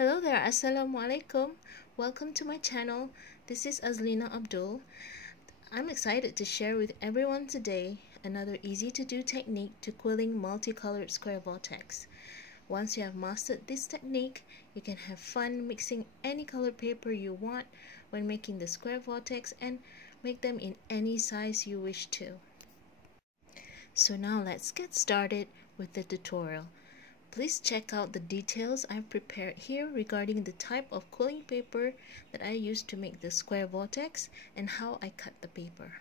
Hello there, Assalamu alaikum. Welcome to my channel. This is Azlina Abdul. I'm excited to share with everyone today another easy to do technique to quilling multicolored square vortex. Once you have mastered this technique, you can have fun mixing any colored paper you want when making the square vortex and make them in any size you wish to. So now let's get started with the tutorial. Please check out the details I've prepared here regarding the type of quilling paper that I used to make the square vortex and how I cut the paper.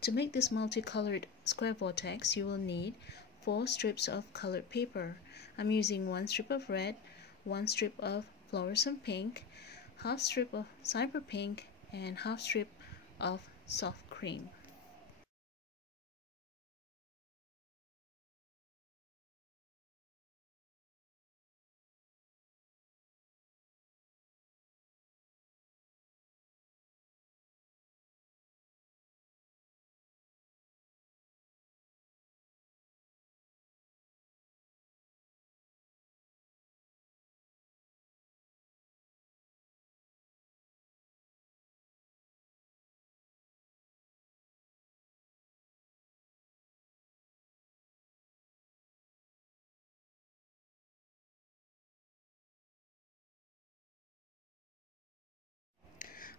To make this multicolored square vortex, you will need 4 strips of colored paper. I'm using 1 strip of red, 1 strip of fluorescent pink, half strip of cyber pink, and half strip of soft cream.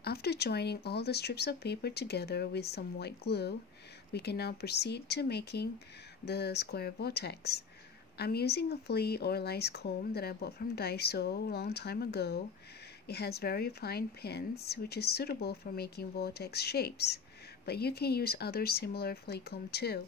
After joining all the strips of paper together with some white glue, we can now proceed to making the square vortex. I'm using a flea or lice comb that I bought from Daiso a long time ago. It has very fine pins, which is suitable for making vortex shapes, but you can use other similar flea comb too.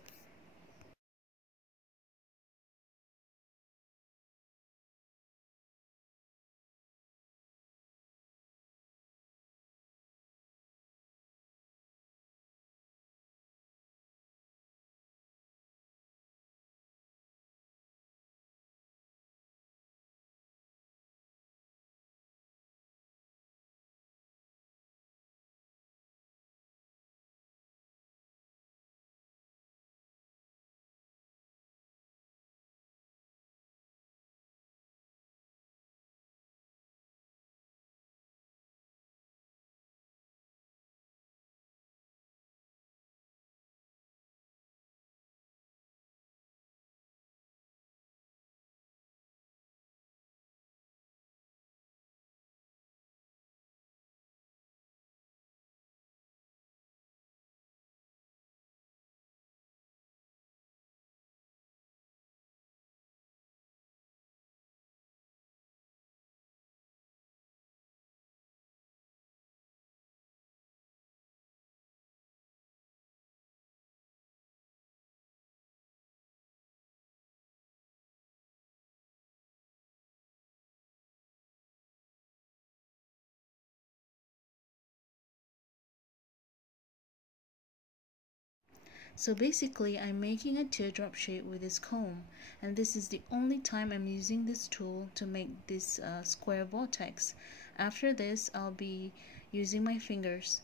So basically, I'm making a teardrop shape with this comb, and this is the only time I'm using this tool to make this square vortex. After this, I'll be using my fingers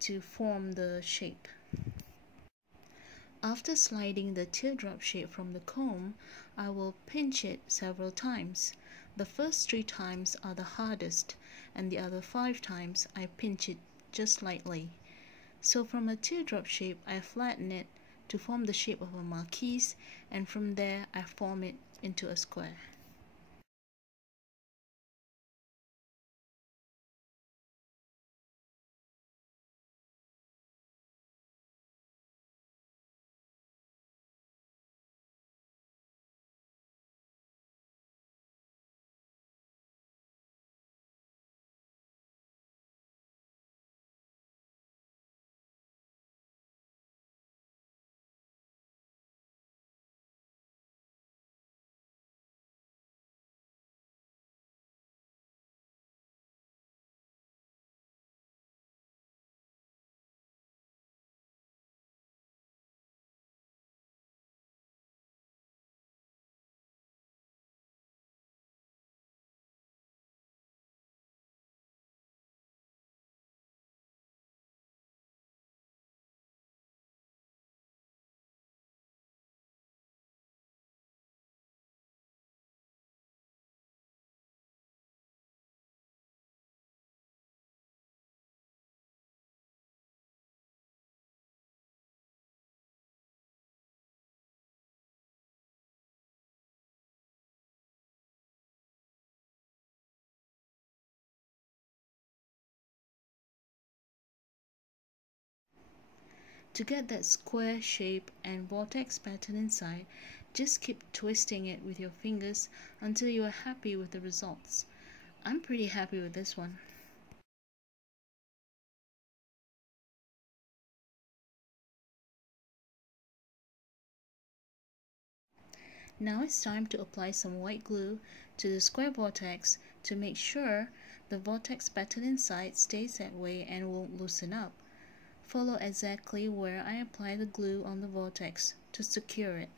to form the shape. After sliding the teardrop shape from the comb, I will pinch it several times. The first 3 times are the hardest, and the other 5 times I pinch it just lightly. So from a teardrop shape, I flatten it to form the shape of a marquise, and from there I form it into a square. To get that square shape and vortex pattern inside, just keep twisting it with your fingers until you are happy with the results. I'm pretty happy with this one. Now it's time to apply some white glue to the square vortex to make sure the vortex pattern inside stays that way and won't loosen up. Follow exactly where I apply the glue on the vortex to secure it.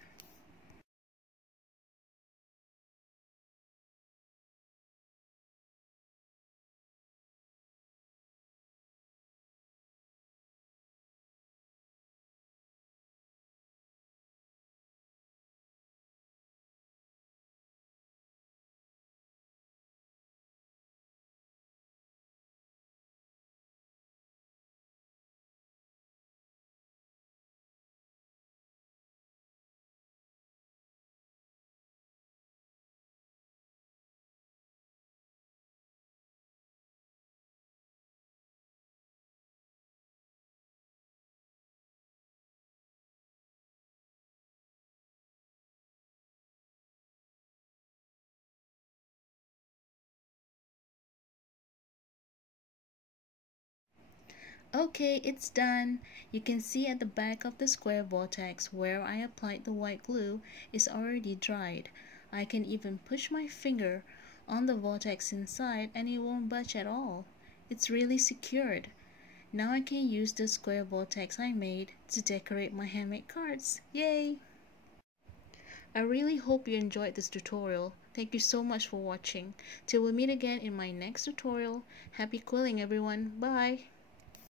Okay, it's done. You can see at the back of the square vortex where I applied the white glue is already dried. I can even push my finger on the vortex inside and it won't budge at all. It's really secured. Now I can use the square vortex I made to decorate my handmade cards. Yay! I really hope you enjoyed this tutorial. Thank you so much for watching. Till we meet again in my next tutorial. Happy quilling everyone. Bye!